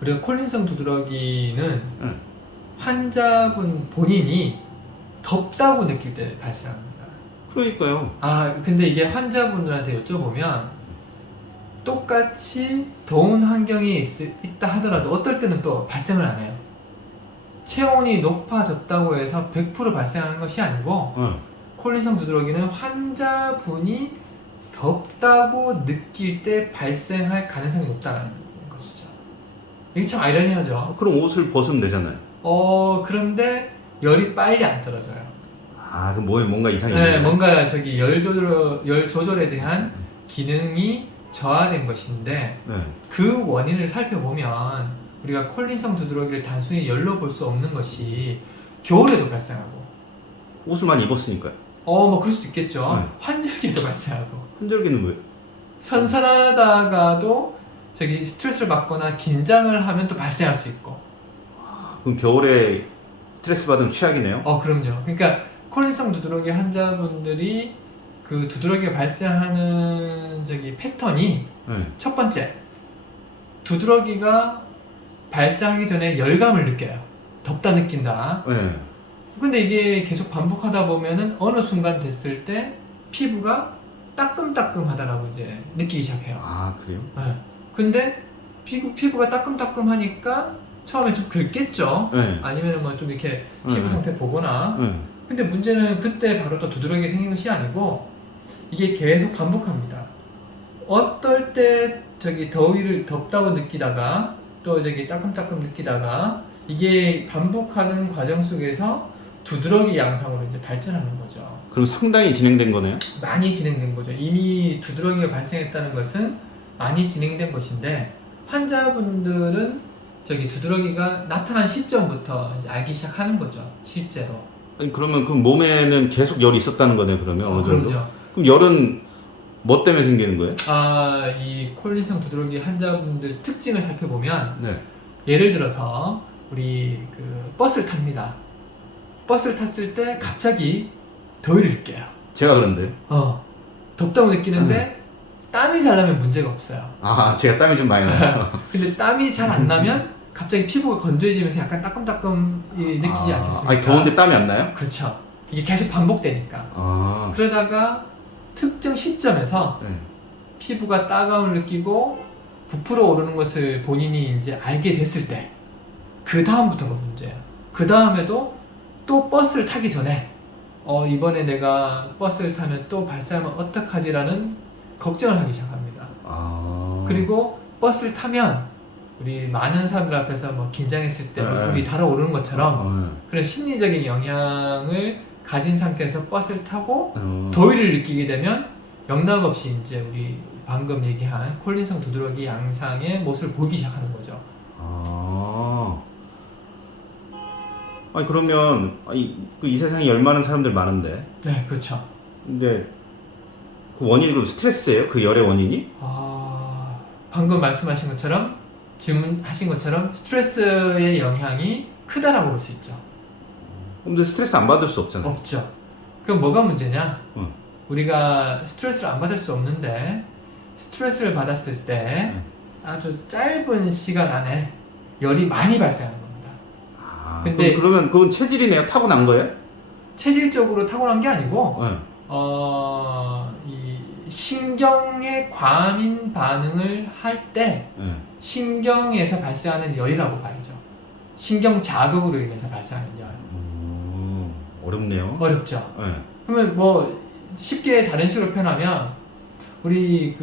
우리가 콜린성 두드러기는 환자분 본인이 덥다고 느낄 때 발생합니다. 그러니까요. 근데 이게 환자분들한테 여쭤보면 똑같이 더운 환경이 있다 하더라도 어떨 때는 또 발생을 안 해요. 체온이 높아졌다고 해서 100% 발생하는 것이 아니고 콜린성 두드러기는 환자분이 덥다고 느낄 때 발생할 가능성이 높다는 것이죠. 이게 참 아이러니하죠. 그럼 옷을 벗으면 되잖아요. 그런데 열이 빨리 안 떨어져요. 그럼 몸에 뭔가 이상이 네, 있나요? 뭔가 열 조절에 대한 기능이 저하된 것인데 그 원인을 살펴보면 우리가 콜린성 두드러기를 단순히 열로 볼 수 없는 것이 겨울에도 발생하고 옷을 많이 입었으니까요. 뭐 그럴 수도 있겠죠. 네. 환절기에도 발생하고 환절기는 왜? 선선하다가도 스트레스를 받거나 긴장을 하면 또 발생할 수 있고. 그럼 겨울에 스트레스 받으면 최악이네요. 그럼요. 그러니까 콜린성 두드러기 환자분들이 그 두드러기가 발생하는 패턴이 첫 번째, 두드러기가 발생하기 전에 열감을 느껴요. 덥다 느낀다. 근데 이게 계속 반복하다 보면은 어느 순간 됐을 때 피부가 따끔따끔하다라고 이제 느끼기 시작해요. 그래요? 네. 근데 피부가 따끔따끔하니까 처음에 좀 긁겠죠. 아니면은 뭐 좀 이렇게 피부 상태 보거나. 근데 문제는 그때 바로 또 두드러기 생긴 것이 아니고 이게 계속 반복합니다. 어떨 때 덥다고 느끼다가 또 따끔따끔 느끼다가 이게 반복하는 과정 속에서 두드러기 양상으로 이제 발전하는 거죠. 그럼 상당히 진행된 거네요? 많이 진행된 거죠. 이미 두드러기가 발생했다는 것은 많이 진행된 것인데 환자분들은 두드러기가 나타난 시점부터 이제 알기 시작하는 거죠. 실제로. 아니, 그러면 그 몸에는 계속 열이 있었다는 거네요, 그러면 어느 정도? 그럼요. 그럼 열은 뭐 때문에 생기는 거예요? 이 콜린성 두드러기 환자분들 특징을 살펴보면 네. 예를 들어서 우리 버스를 탑니다. 버스를 탔을 때 갑자기 더위를 느껴요. 제가 그런데요? 덥다고 느끼는데 땀이 잘 나면 문제가 없어요. 제가 땀이 좀 많이 나요. 근데 땀이 잘 안 나면 갑자기 피부가 건조해지면서 약간 따끔따끔 느끼지 않겠습니까? 아니, 더운데 땀이 안 나요? 그렇죠. 이게 계속 반복되니까. 그러다가 특정 시점에서 피부가 따가움을 느끼고 부풀어 오르는 것을 본인이 이제 알게 됐을 때 그 다음부터가 문제예요. 그 다음에도 또 버스를 타기 전에 이번에 내가 버스를 타면 또 발생하면 어떡하지라는 걱정을 하기 시작합니다. 그리고 버스를 타면 우리 많은 사람들 앞에서 뭐 긴장했을 때 얼굴이 달아오르는 것처럼 그런 심리적인 영향을 가진 상태에서 버스를 타고 더위를 느끼게 되면 영락없이 이제 우리 방금 얘기한 콜린성 두드러기 양상의 모습을 보기 시작하는 거죠. 아니, 그러면 이 세상에 열 많은 사람들 많은데. 네, 그렇죠. 근데 그 원인이 그럼 스트레스예요? 그 열의 원인이? 방금 말씀하신 것처럼 질문하신 것처럼 스트레스의 영향이 크다라고 볼 수 있죠. 근데 스트레스 안 받을 수 없잖아요. 없죠. 그럼 뭐가 문제냐? 우리가 스트레스를 안 받을 수 없는데 스트레스를 받았을 때 아주 짧은 시간 안에 열이 많이 발생하는 겁니다. 근데 그러면 그건 체질이네요? 타고난 거예요? 체질적으로 타고난 게 아니고 이 신경의 과민 반응을 할 때 신경에서 발생하는 열이라고 봐야죠. 신경 자극으로 인해서 발생하는 열. 어렵네요. 어렵죠. 그러면 뭐 쉽게 다른 식으로 표현하면 우리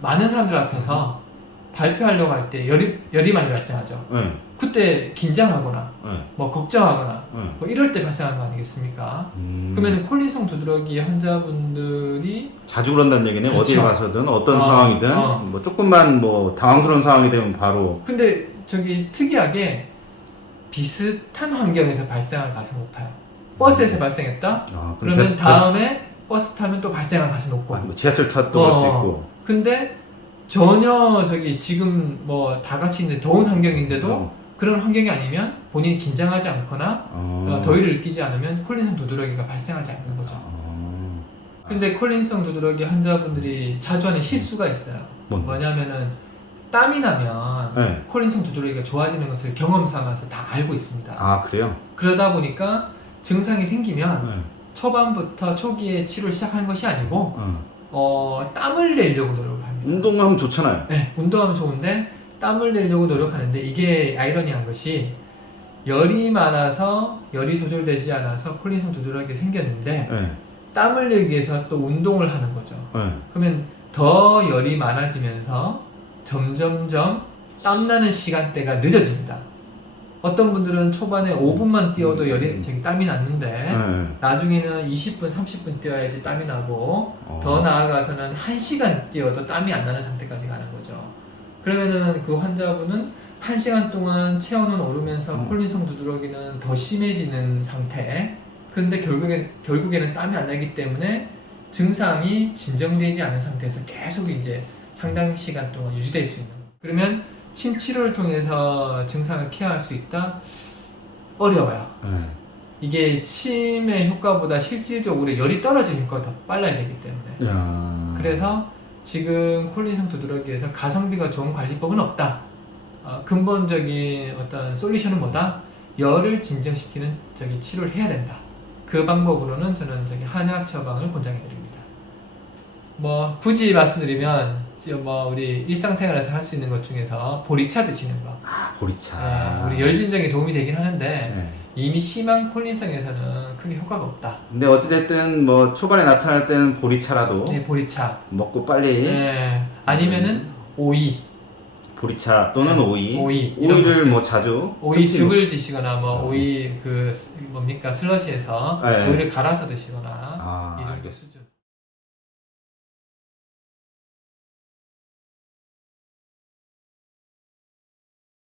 많은 사람들 앞에서 발표하려고 할 때 열이 많이 발생하죠. 그때 긴장하거나 뭐 걱정하거나 뭐 이럴 때 발생하는 거 아니겠습니까? 그러면 콜린성 두드러기 환자분들이 자주 그런다는 얘기네. 그쵸. 어딜 가서든 어떤 상황이든 뭐 조금만 뭐 당황스러운 상황이 되면 바로. 근데 특이하게 비슷한 환경에서 발생할 가능성이 높아요. 버스에서 발생했다? 그러면 다음에 버스 타면 또 발생할 가능성이 높고 뭐 지하철 타도 또 볼 수 있고. 근데 전혀 지금 뭐 다 같이 있는 더운 환경인데도 그런 환경이 아니면 본인이 긴장하지 않거나 더위를 느끼지 않으면 콜린성 두드러기가 발생하지 않는 거죠. 근데 콜린성 두드러기 환자분들이 자주 하는 실수가 있어요. 뭔데? 뭐냐면은 땀이 나면 네. 콜린성 두드러기가 좋아지는 것을 경험 삼아서 다 알고 있습니다. 아 그래요? 그러다 보니까 증상이 생기면 네. 초반부터 초기에 치료를 시작하는 것이 아니고 땀을 내려고 노력을 합니다. 운동하면 좋잖아요. 네, 운동하면 좋은데 땀을 내려고 노력하는데 이게 아이러니한 것이 열이 많아서 열이 조절되지 않아서 콜린성 두드러기가 생겼는데 네. 땀을 내기 위해서 또 운동을 하는 거죠. 네. 그러면 더 열이 많아지면서 점점점 땀나는 시간대가 늦어집니다. 어떤 분들은 초반에 5분만 뛰어도 땀이 났는데 네. 나중에는 20분, 30분 뛰어야지 땀이 나고 더 나아가서는 1시간 뛰어도 땀이 안 나는 상태까지 가는 거죠. 그러면은 그 환자분은 1시간 동안 체온은 오르면서 콜린성 두드러기는 더 심해지는 상태. 근데 결국에는 땀이 안 나기 때문에 증상이 진정되지 않은 상태에서 계속 이제 상당 시간 동안 유지될 수 있는 거예요. 그러면 침 치료를 통해서 증상을 케어할 수 있다? 어려워요. 이게 침의 효과보다 실질적으로 열이 떨어지는 효과가 더 빨라야 되기 때문에. 그래서 지금 콜린성 두드러기에서 가성비가 좋은 관리법은 없다. 근본적인 어떤 솔루션은 뭐다? 열을 진정시키는 치료를 해야 된다. 그 방법으로는 저는 한약 처방을 권장해 드립니다. 뭐 굳이 말씀드리면 우리 일상생활에서 할 수 있는 것 중에서 보리차 드시는 거. 보리차. 우리 열 진정에 도움이 되긴 하는데 이미 심한 콜린성에서는 크게 효과가 없다. 근데 어찌됐든 뭐 초반에 나타날 때는 보리차라도 보리차 먹고 빨리. 아니면은 오이. 보리차 또는 오이를 뭐 자주 오이죽을 드시거나 오이 슬러시에서 오이를 갈아서 드시거나 이 정도 수준.